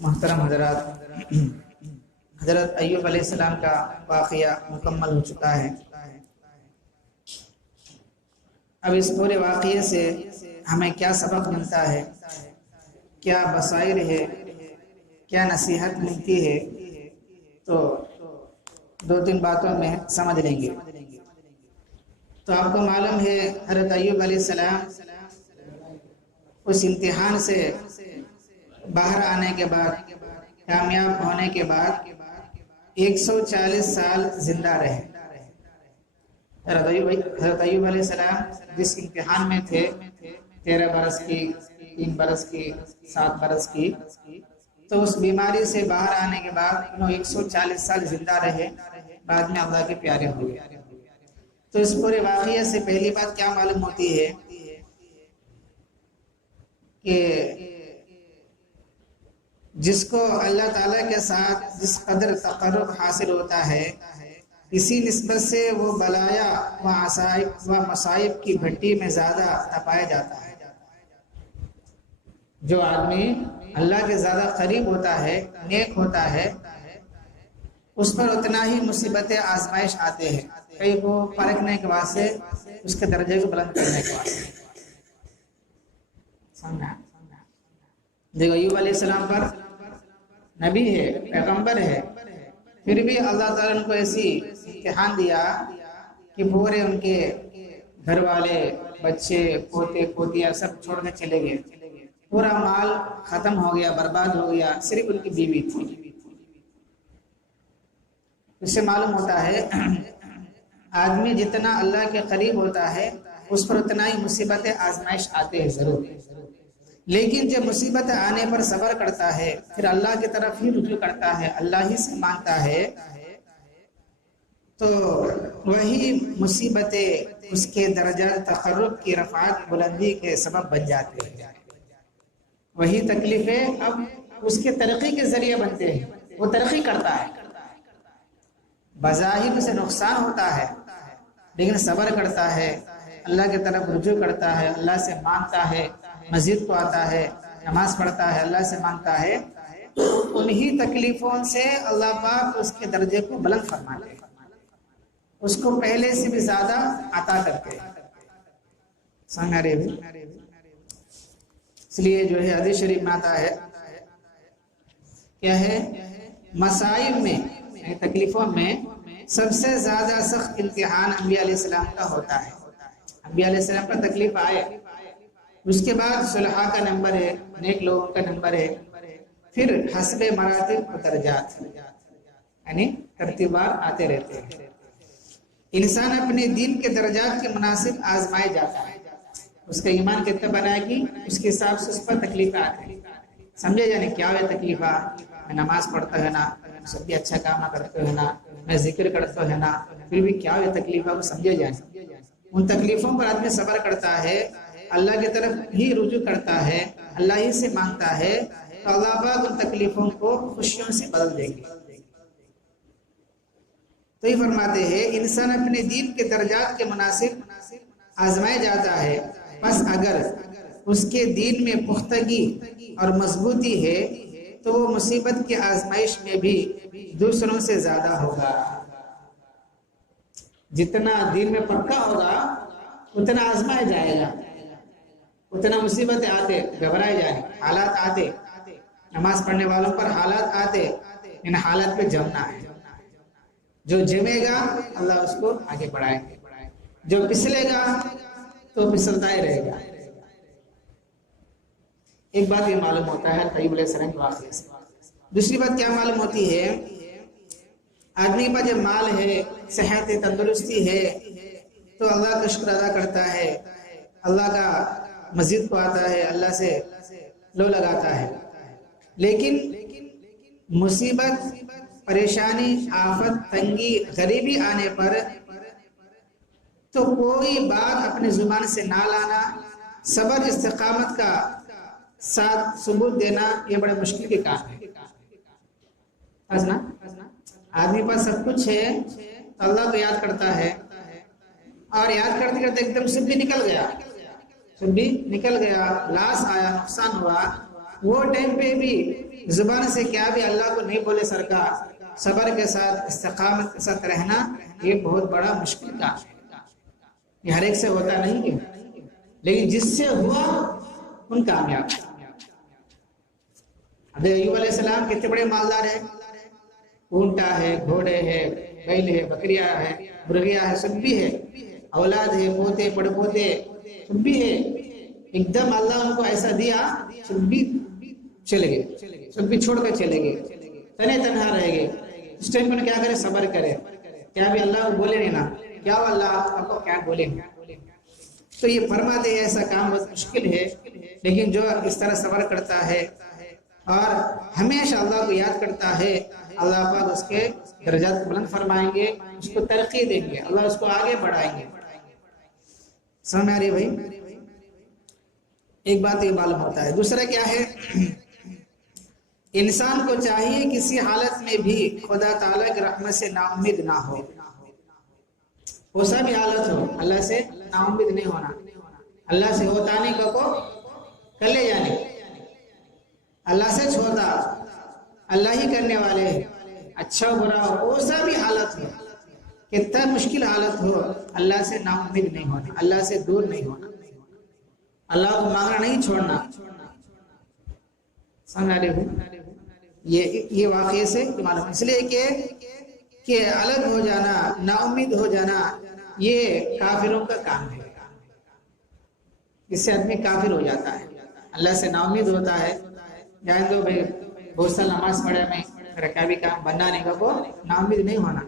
محترم حضرات، حضرت ایوب علیہ السلام کا واقعہ مکمل ہو چکا ہے۔ اب اس پورے واقعے سے ہمیں کیا سبق ملتا ہے، کیا بصائر ہے، کیا نصیحت ملتی ہے، تو دو تین باتوں میں سمجھ لیں گے۔ تو آپ کو معلوم ہے حضرت ایوب علیہ السلام اس امتحان سے باہر آنے کے بعد، کامیاب ہونے کے بعد 140 سال زندہ رہے۔ حضرت ایوب علیہ السلام جس امتحان میں تھے، 13 برس کی، 3 برس کی، 7 برس کی، تو اس بیماری سے باہر آنے کے بعد انہوں 140 سال زندہ رہے، بعد میں اللہ کے پیارے ہوئے۔ تو اس پورے واقعے سے پہلی بات کیا معلوم ہوتی ہے کہ جس کو اللہ تعالیٰ کے ساتھ جس قدر تقرب حاصل ہوتا ہے، اسی نسبت سے وہ بلایا و مصائب کی بھٹی میں زیادہ تپایا جاتا ہے۔ جو آدمی اللہ کے زیادہ قریب ہوتا ہے، نیک ہوتا ہے، اس پر اتنا ہی مصیبتیں آزمائش آتے ہیں، کئی کو پرکھنے کے واسطے، اس کے درجے کو بلند کرنے کے واسطے۔ سمجھا؟ دیکھو ایوب علیہ السلام پر نبی ہے، پیغمبر ہے، پھر بھی اللہ تعالیٰ نے کو ایسی امتحان دیا کہ پورے ان کے گھر والے، بچے، پوتے پوتیاں سب چھوڑ کے چلے گئے، پورا مال ختم ہو گیا، برباد ہو گیا، صرف ان کی بیوی تھی۔ اس سے معلوم ہوتا ہے آدمی جتنا اللہ کے قریب ہوتا ہے، اس پر اتنا ہی مصیبتیں آزمائش آتے ہیں ضرور، لیکن جب مصیبت آنے پر صبر کرتا ہے، پھر اللہ کی طرف ہی رجوع کرتا ہے، اللہ ہی سے مانگتا ہے، تو وہی مصیبتیں اس کے درجہ تقرب کی رفعت بلندی کے سبب بن جاتے ہیں۔ وہی تکلیفیں اب اس کے ترقی کے ذریعے بنتے ہیں، وہ ترقی کرتا ہے، بظاہر اسے نقصان ہوتا ہے، لیکن صبر کرتا ہے، اللہ کی طرف رجوع کرتا ہے، اللہ سے مانگتا ہے، مسجد کو آتا ہے، نماز پڑھتا ہے، اللہ سے مانگتا ہے، تو انہی تکلیفوں سے اللہ پاک اس کے درجے کو بلند فرماتے ہیں، اس کو پہلے سے بھی زیادہ عطا کرتے ہیں۔ سمجھ رہے بھی؟ اس لیے جو ہے حدیث شریف میں آتا ہے، کیا ہے؟ مصائب میں، تکلیفوں میں سب سے زیادہ سخت امتحان انبیاء علیہ السلام کا ہوتا ہے۔ انبیاء علیہ السلام پر تکلیف آئے، اس کے بعد صلحاء کا نمبر ہے، نیک لوگوں کا نمبر ہے، پھر حسب مراتب و درجات، یعنی ترتیبات آتے رہتے ہیں۔ انسان اپنے دین کے درجات کے مناسب آزمائے جاتا ہے، اس کا ایمان کتنا بنا گی اس کے حساب سے اس پر تکلیفیں آتی ہیں۔ سمجھے جانے کیا ہوئے تکلیفہ؟ میں نماز پڑھتا ہے نا، سب بھی اچھا کام کرتے ہے نا، میں ذکر کرتا ہے نا، پھر بھی کیا ہوئے تکلیفہ وہ سمجھے جانے۔ ان تکلیفوں پر آدمی صبر کرتا ہے، اللہ کی طرف ہی رجوع کرتا ہے، اللہ ہی سے مانگتا ہے، تو اللہ پاک ان تکلیفوں کو خوشیوں سے بدل دیں گے۔ تو یہ فرماتے ہیں انسان اپنے دین کے درجات کے مناسب آزمائے جاتا ہے، بس اگر اس کے دین میں پختگی اور مضبوطی ہے تو وہ مصیبت کی آزمائش میں بھی دوسروں سے زیادہ ہوگا۔ جتنا دین میں پکا ہوگا اتنا آزمائے جائے گا، اتنا مصیبتیں آتے، گھبرائے جائیں، حالات آتے، نماز پڑھنے والوں پر حالات آتے، ان حالات پہ جمنا ہے۔ جو جمے گا اللہ اس کو آگے بڑھائے گا، جو پسلے گا تو پسلتا ہی رہے گا۔ ایک بات یہ معلوم ہوتا ہے ایوب علیہ السلام کے واقعے سے۔ دوسری بات کیا معلوم ہوتی ہے؟ آدمی پر جب مال ہے، صحت ہے، تندرستی ہے، تو اللہ کا شکر ادا کرتا ہے، اللہ کا مسجد کو آتا ہے، اللہ سے لو لگاتا ہے، لیکن مصیبت، پریشانی، آفت، تنگی، غریبی آنے پر تو کوئی بات اپنے زبان سے نہ لانا، صبر استقامت کا ساتھ ثبوت دینا، یہ بڑے مشکل کے کام ہے۔ آدمی پاس سب کچھ ہے، اللہ کو یاد کرتا ہے، اور یاد کرتے کرتے ایک دم سب بھی نکل گیا، لاس آیا، نقصان ہوا، وہ ٹائم پہ بھی زبان سے کیا بھی اللہ کو نہیں بولے سرکار، صبر کے ساتھ استقامت کے ساتھ رہنا یہ بہت بڑا مشکل کام ہے، یہ ہر ایک سے ہوتا نہیں ہے، لیکن جس سے ہوا ان کامیاب۔ حضرت ایوب علیہ السلام کتنے بڑے مالدار ہیں، اونٹا ہے، گھوڑے ہے، بیل ہے، بکریاں ہے، مرغیاں ہے، سب بھی ہے، اولاد ہے، پوتے پڑ پوتے سب بھی ہے، ایک دم اللہ ان کو ایسا دیا سب بھی چلے گئے، سب بھی چھوڑ کر چلے گئے، تنے تنہا رہ گئے۔ اس ٹائم میں کیا کرے؟ صبر کرے، کیا بھی اللہ کو بولے نہیں نا، کیا اللہ آپ کو کیا بولے نہیں۔ تو یہ فرماتے ہیں ایسا کام بہت مشکل ہے، لیکن جو اس طرح صبر کرتا ہے اور ہمیشہ اللہ کو یاد کرتا ہے، اللہ پاک اس کے درجات بلند فرمائیں گے، اس کو ترقی دیں گے، اللہ اس کو آگے بڑھائیں گے۔ سمجھ میں آ رہی ہے بھائی؟ ایک بات یہ معلوم ہوتا ہے۔ دوسرا کیا ہے؟ انسان کو چاہیے کسی حالت میں بھی خدا تعالیٰ کی رحمت سے نا امید نہ ہو، کوسا بھی حالت ہو اللہ سے نا امید نہیں ہونا، اللہ سے ہوتا نہیں کو کر لے جانے، اللہ سے چھوڑتا، اللہ ہی کرنے والے ہیں، اچھا برا ہو، کوسا بھی حالت ہو، کتنا مشکل حالت ہو، اللہ سے نا امید نہیں ہونا، اللہ سے دور نہیں ہونا، اللہ کو مانگنا نہیں چھوڑنا۔ سمجھ رہے ہو؟ یہ واقعے سے معلوم، اس لیے کہ الگ ہو جانا، نا امید ہو جانا یہ کافروں کا کام ہے، اس سے آدمی کافر ہو جاتا ہے، اللہ سے نا امید ہوتا ہے، جائیں تو بھائی بہت سال نماز پڑھے میں میرا کیا بھی کام بننا نہیں گا، وہ نا امید نہیں ہونا،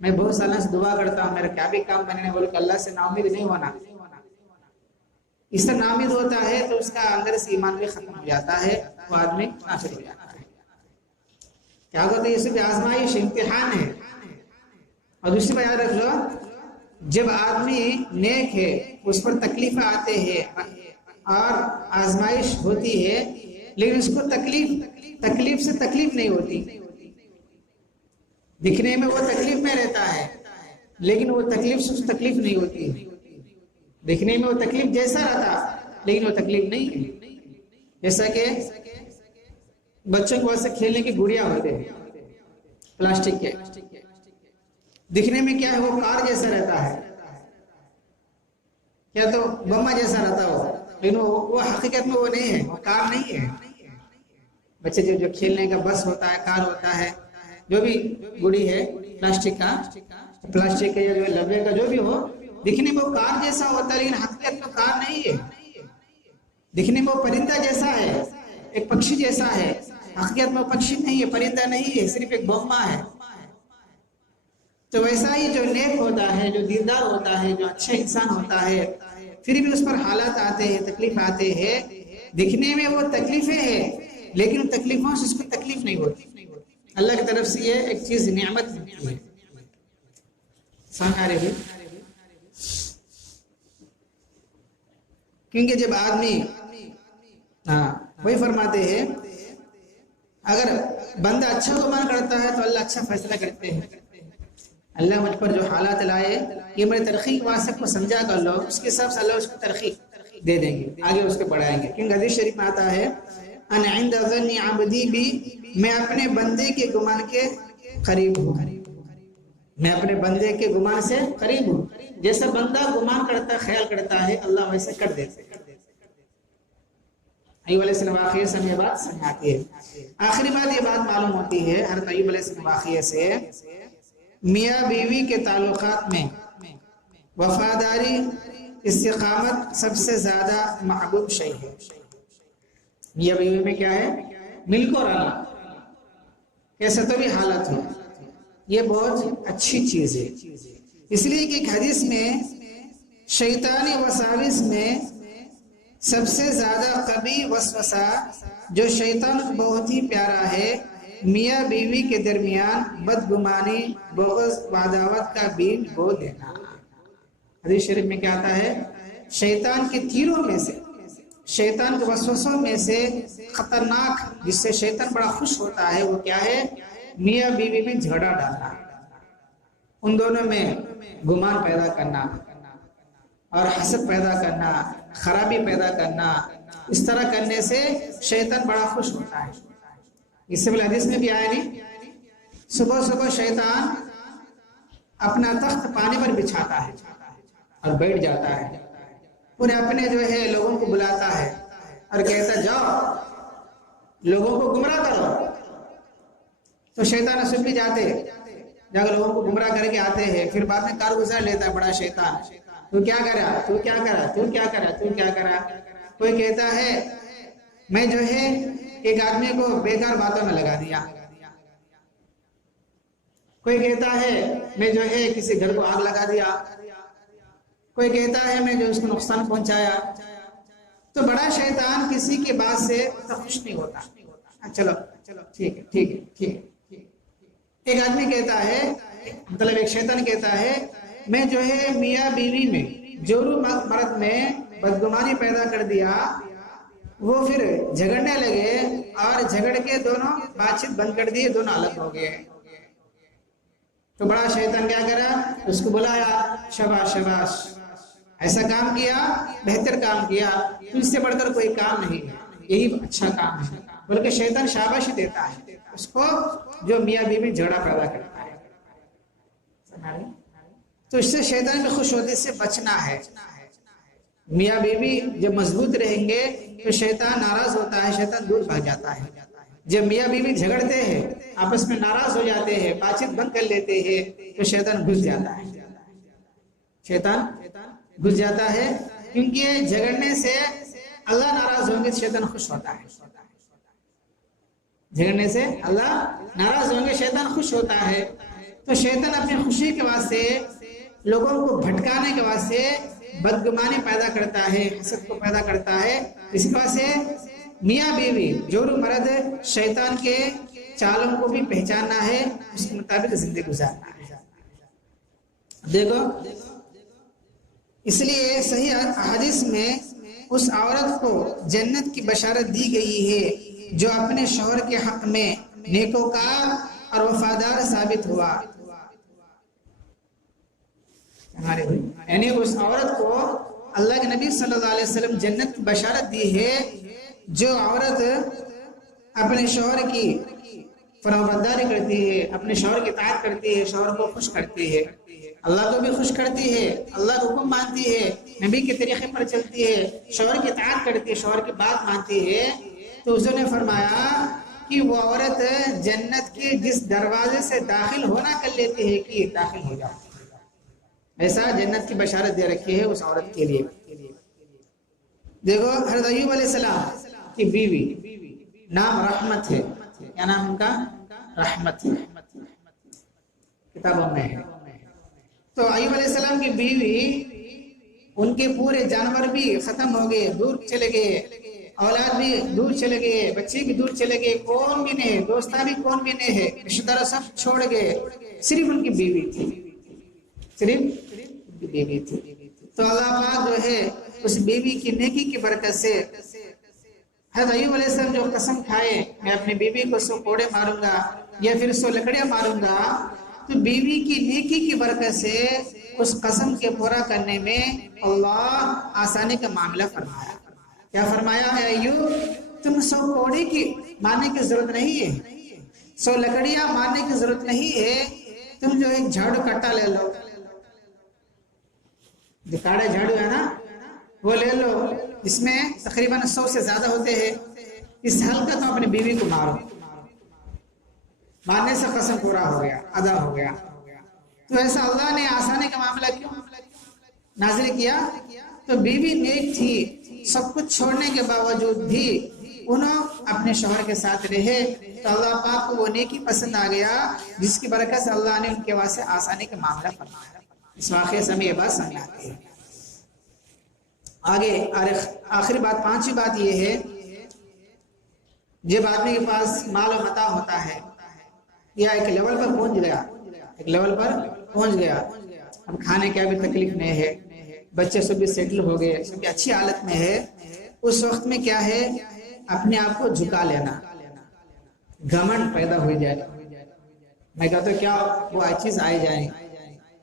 میں بہت سالوں سے دعا کرتا ہوں میرا کیا بھی کام بننے بولے کہ اللہ سے نا امید نہیں ہونا، اس سے نا امید ہوتا ہے تو اس کا اندر سے ایمان بھی ختم ہو جاتا ہے، وہ آدمی کافر ہو جاتا ہے۔ کیا ہوتا ہے؟ یہ صرف آزمائش امتحان ہے۔ اور دوسری بات یاد رکھ لو، جب آدمی نیک ہے اس پر تکلیف آتے ہیں اور آزمائش ہوتی ہے، لیکن اس کو تکلیف سے تکلیف نہیں ہوتی، دکھنے میں وہ تکلیف میں رہتا ہے لیکن وہ تکلیف سے تکلیف نہیں ہوتی، دکھنے میں وہ تکلیف جیسا رہتا لیکن وہ تکلیف نہیں ہے۔ جیسا کہ بچوں کو ویسے کھیلنے کی گڑیا ہوتے ہیں پلاسٹک کے، دکھنے میں کیا ہے وہ کار جیسا رہتا ہے، کیا تو بما جیسا رہتا ہو، لیکن وہ حقیقت میں وہ نہیں ہے، وہ کار نہیں ہے۔ بچے جو کھیلنے کا بس ہوتا ہے، کار ہوتا ہے، جو بھی گڑی ہے پلاسٹک کا یا جو لبے کا جو بھی ہو، دکھنے میں وہ کار جیسا ہوتا ہے لیکن حقیقت میں کار نہیں ہے، دکھنے میں وہ پرندہ جیسا ہے، ایک پکشی جیسا ہے، حقیقت میں وہ پکشی نہیں ہے، پرندہ نہیں ہے، صرف ایک بما ہے۔ تو ویسا ہی جو نیک ہوتا ہے، جو دیندار ہوتا ہے، جو اچھا انسان ہوتا ہے، پھر بھی اس پر حالات آتے ہیں، تکلیف آتے ہیں، دکھنے میں وہ تکلیفیں ہیں لیکن ان تکلیفوں سے اس کو تکلیف نہیں ہوتی، اللہ کی طرف سے یہ ایک چیز نعمت ملتی ہے۔ سمجھ آ رہی ہے؟ کیونکہ جب آدمی وہی فرماتے ہیں اگر بندہ اچھا گمان کرتا ہے تو اللہ اچھا فیصلہ کرتے ہیں، اللہ مجھ پر جو حالات لائے یہ میرے ترقی کے واسطے کو سمجھا کر لو، اس کے حساب سے اللہ اس کو ترقی دے دیں گے، آگے اس کو بڑھائیں گے۔ کیونکہ حدیث شریف میں آتا ہے ان عند ظن عبدی بھی، میں اپنے بندے کے گمان کے قریب ہوں، میں اپنے بندے کے گمان سے قریب ہوں، جیسا بندہ گمان کرتا خیال کرتا ہے اللہ ویسے کر دیتے۔ ایوب علیہ السلام واقعے سے ہمیں بات سمجھ آتی ہے۔ آخری بات یہ بات معلوم ہوتی ہے حضرت ایوب علیہ السلام واقعے سے، میاں بیوی کے تعلقات میں وفاداری، استقامت سب سے زیادہ محبوب شے ہے۔ میاں بیوی میں کیا ہے؟ مل کو رہنا، کیسے تو بھی حالت ہو، یہ بہت اچھی چیز ہے۔ اس لیے کہ ایک حدیث میں شیطانی وساوس میں سب سے زیادہ قوی وسوسہ جو شیطان کو بہت ہی پیارا ہے، میاں بیوی کے درمیان بدگمانی، بغض و عداوت کا بیج بو دینا۔ حدیث شریف میں کیا آتا ہے؟ شیطان کے تیروں میں سے، شیطان کے وسوسوں میں سے خطرناک جس سے شیطان بڑا خوش ہوتا ہے وہ کیا ہے؟ میاں بیوی میں جھگڑا ڈالنا، ان دونوں میں گمان پیدا کرنا اور حسد پیدا کرنا، خرابی پیدا کرنا، اس طرح کرنے سے شیطان بڑا خوش ہوتا ہے. اس سے بل حدیث میں بھی آیا نہیں, صبح صبح شیطان اپنا تخت پانی پر بچھاتا ہے اور بیٹھ جاتا ہے, پورے اپنے جو ہے لوگوں کو بلاتا ہے اور کہتا جاؤ لوگوں کو گمراہ کرو. تو شیطان اصل بھی جاتے جب لوگوں کو گمراہ کر کے آتے ہیں, پھر بعد میں کارگزار لیتا ہے بڑا شیطان, تو کیا کرا تو کیا کرا تو کیا کرا تو کیا کرا. کوئی کہتا ہے میں جو ہے ایک آدمی کو بیکار باتوں میں لگا دیا, کوئی کہتا ہے میں جو ہے کسی گھر کو آگ لگا دیا, کوئی کہتا ہے میں جو اس کو نقصان پہنچایا. تو بڑا شیطان کسی کی بات سے خوش نہیں ہوتا. چلو ٹھیک ہے ٹھیک ہے ٹھیک ہے. ایک آدمی کہتا ہے, مطلب ایک شیطان کہتا ہے میں جو ہے میاں بیوی میں جورو مرد میں بدگمانی پیدا کر دیا, وہ پھر جھگڑنے لگے اور جھگڑ کے دونوں بات چیت بند کر دیے, دونوں الگ ہو گئے. تو بڑا شیطان کیا کرا, اس کو بلایا, شاباش شاباش ایسا کام کیا, بہتر کام کیا, اس سے بڑھ کر کوئی کام نہیں ہے, یہی اچھا کام ہے. بلکہ شیطان شاباشی دیتا ہے اس کو جو میاں بیوی جھگڑا پیدا کرتا ہے. تو اس سے شیطان میں خوش ہونے سے بچنا ہے. میاں بیوی جب مضبوط رہیں گے تو شیطان ناراض ہوتا ہے, شیطان دور بھاگ جاتا ہے. جب میاں بیوی جھگڑتے ہیں, آپس میں ناراض ہو جاتے ہیں, بات چیت بند کر لیتے ہیں, تو شیطان گھس جاتا ہے. شیطان گھس جاتا ہے کیونکہ جھگڑنے سے اللہ ناراض ہوں گے, شیطان خوش ہوتا ہے. جھگڑنے سے اللہ ناراض ہوں گے, شیطان خوش ہوتا ہے. تو شیطان اپنی خوشی کے واسطے لوگوں کو بھٹکانے کے واسطے بدگمانی پیدا کرتا ہے, حسد کو پیدا کرتا ہے. اس کے واسطے میاں بیوی جورو مرد شیطان کے چالوں کو بھی پہچاننا ہے, اس کے مطابق زندگی گزارنا ہے. دیکھو اس لیے صحیح حدیث میں اس عورت کو جنت کی بشارت دی گئی ہے جو اپنے شوہر کے حق میں نیکوکار اور وفادار ثابت ہوا. یعنی اس عورت کو اللہ کے نبی صلی اللہ علیہ وسلم جنت کی بشارت دی ہے جو عورت اپنے شوہر کی فرمانبرداری کرتی ہے, اپنے شوہر کی اطاعت کرتی ہے, شوہر کو خوش کرتی ہے, اللہ کو بھی خوش کرتی ہے, اللہ کا حکم مانتی ہے, نبی کے طریقے پر چلتی ہے, شوہر کی اطاعت کرتی ہے, شوہر کی بات مانتی ہے. تو حضور نے فرمایا کہ وہ عورت جنت کے جس دروازے سے داخل ہونا کر لیتی ہے کہ داخل ہو جاؤ. ایسا جنت کی بشارت دے رکھی ہے اس عورت کے لیے. دیکھو حضرت ایوب علیہ السلام کی بیوی نام رحمت ہے. کیا نام ان کا؟ رحمت ہے, کتابوں میں ہے. تو ایوب علیہ السلام کی بیوی, ان کے پورے جانور بھی ختم ہو گئے, دور چلے گئے, اولاد بھی دور چلے گئے, بچے بھی دور چلے گئے, کون بھی نہیں, دوستہ بھی کون بھی نہیں ہے, رشتہ دار سب چھوڑ گئے, صرف ان کی بیوی تھی, صرف ان کی بیوی تھی. تو اللہ پاک جو ہے اس بیوی کی نیکی کی برکت سے حضرت ایوب علیہ السلام جو قسم کھائے میں اپنی بیوی کو 100 کوڑے ماروں گا یا پھر 100 لکڑیاں ماروں گا, تو بیوی کی نیکی کی برکت سے اس قسم کے پورا کرنے میں اللہ آسانی کا معاملہ فرمایا. کیا فرمایا ہے ایوب, تم 100 کوڑے کی مارنے کی ضرورت نہیں ہے, 100 لکڑیاں مارنے کی ضرورت نہیں ہے, تم جو ایک جھاڑو کٹا لے لو, جو کاڑے جھاڑو ہے نا وہ لے لو, جس میں تقریباً 100 سے زیادہ ہوتے ہیں, اس ہلکا تم اپنی بیوی کو مارو. مارنے سے قسم پورا ہو گیا, ادا ہو گیا. تو ایسا اللہ نے آسانی کا معاملہ کیوں نازل کیا؟ تو بیوی نیک تھی, سب کچھ چھوڑنے کے باوجود بھی انہوں اپنے شوہر کے ساتھ رہے, تو اللہ پاک کو وہ نیکی پسند آ گیا جس کی برکت سے اللہ نے ان کے واسطے آسانی کا معاملہ فرمایا. اس واقعے سے ہمیں یہ بات سمجھ آتی ہے. آگے آخری بات, 5ویں بات یہ ہے, جب آدمی کے پاس مال و متاع ہوتا ہے یا ایک لیول پر پہنچ گیا, اب کھانے کی بھی تکلیف نہیں ہے, بچے سب بھی سیٹل ہو گئے, سب بھی اچھی حالت میں ہے, اس وقت میں کیا ہے اپنے آپ کو جھکا لینا, گھمنڈ پیدا ہو جائے. میں کہتا ہوں کیا وہ چیز آئے جائیں,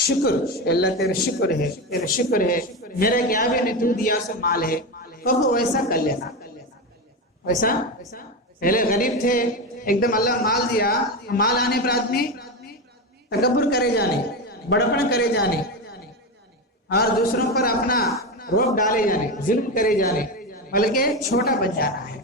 شکر اللہ تیرا شکر ہے, تیرا شکر ہے, میرا کیا بھی نہیں تو دیا سو مال ہے, تو ویسا کر لینا. ویسا پہلے غریب تھے ایک دم اللہ مال دیا, مال آنے پر آدمی تکبر کرے جانے, بڑپن کرے جانے اور دوسروں پر اپنا روک ڈالے جانے, ظلم کرے جانے, بلکہ چھوٹا بن جانا ہے,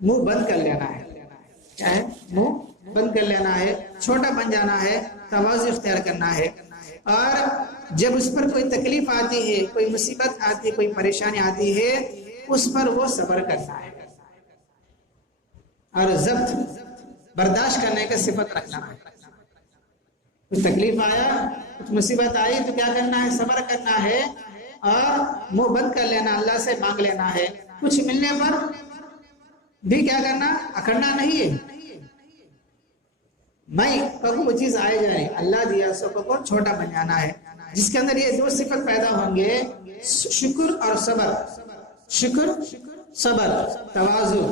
منہ بند کر لینا ہے. کیا ہے؟ منہ بند کر لینا ہے, چھوٹا بن جانا ہے, تواضع اختیار کرنا ہے. اور جب اس پر کوئی تکلیف آتی ہے, کوئی مصیبت آتی ہے, کوئی پریشانی آتی ہے, اس پر وہ صبر کرنا ہے اور ضبط برداشت کرنے کا صفت رکھنا ہے. کچھ تکلیف آیا, کچھ مصیبت آئی تو کیا کرنا ہے؟ صبر کرنا ہے اور منہ بند کر لینا, اللہ سے مانگ لینا ہے. کچھ ملنے پر بھی کیا کرنا؟ اکڑنا نہیں ہے. میں وہ چیز آئے جائے, اللہ دیا سو کو چھوٹا بن جانا ہے, جس کے اندر یہ دو صفت پیدا ہوں گے, شکر اور صبر. شکر, صبر, تواضع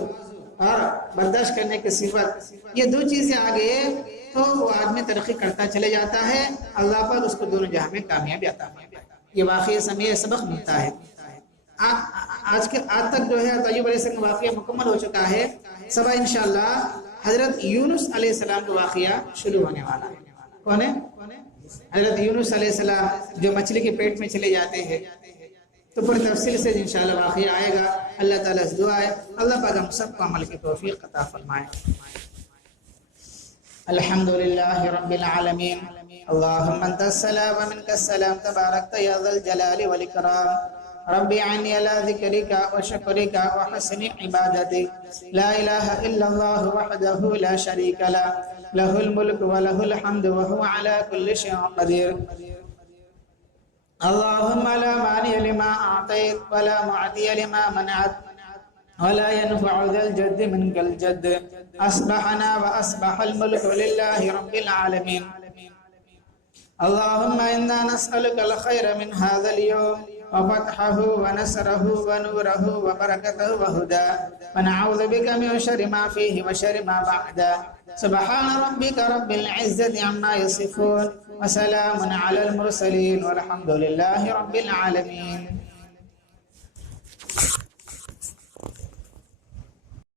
اور برداشت کرنے کی صفت, یہ دو چیزیں آگے تو وہ آدمی ترقی کرتا چلے جاتا ہے, اللہ پر اس کو دونوں جہاں میں کامیابی عطا فرماتا ہے. یہ واقعی سمیع سبق ملتا ہے. آج تک جو ہے طیب علیہ السلام کا واقعہ مکمل ہو چکا ہے. صبح انشاءاللہ حضرت یونس علیہ السلام کا واقعہ شروع ہونے والا ہے. کون ہے؟ حضرت یونس علیہ السلام جو مچھلی کے پیٹ میں چلے جاتے ہیں. تو پوری تفصیل سے انشاءاللہ واقعہ آئے گا. اللہ تعالیٰ سے دعا ہے اللہ پاک ہم سب کو عمل کی توفیق عطا فرمائے. الحمدللہ رب العالمین. اللہم انت السلام ومنک السلام تبارکت یا ذا الجلال والاکرام. رب عني على ذكرك وشكرك وحسن عبادتك. لا إله إلا الله وحده لا شريك له, له الملك وله الحمد وهو على كل شيء قدير. اللهم لا مانع لما أعطيت ولا معطي لما منعت ولا ينفع ذا الجد منك الجد. أصبحنا وأصبح الملك لله رب العالمين. اللهم إنا نسألك الخير من هذا اليوم وفتحه ونصره ونوره وبركته وهداه, ونعوذ بك من شر ما فيه وشر ما بعده. سبحان ربك رب العزة عما يصفون وسلام على المرسلين والحمد لله رب العالمين.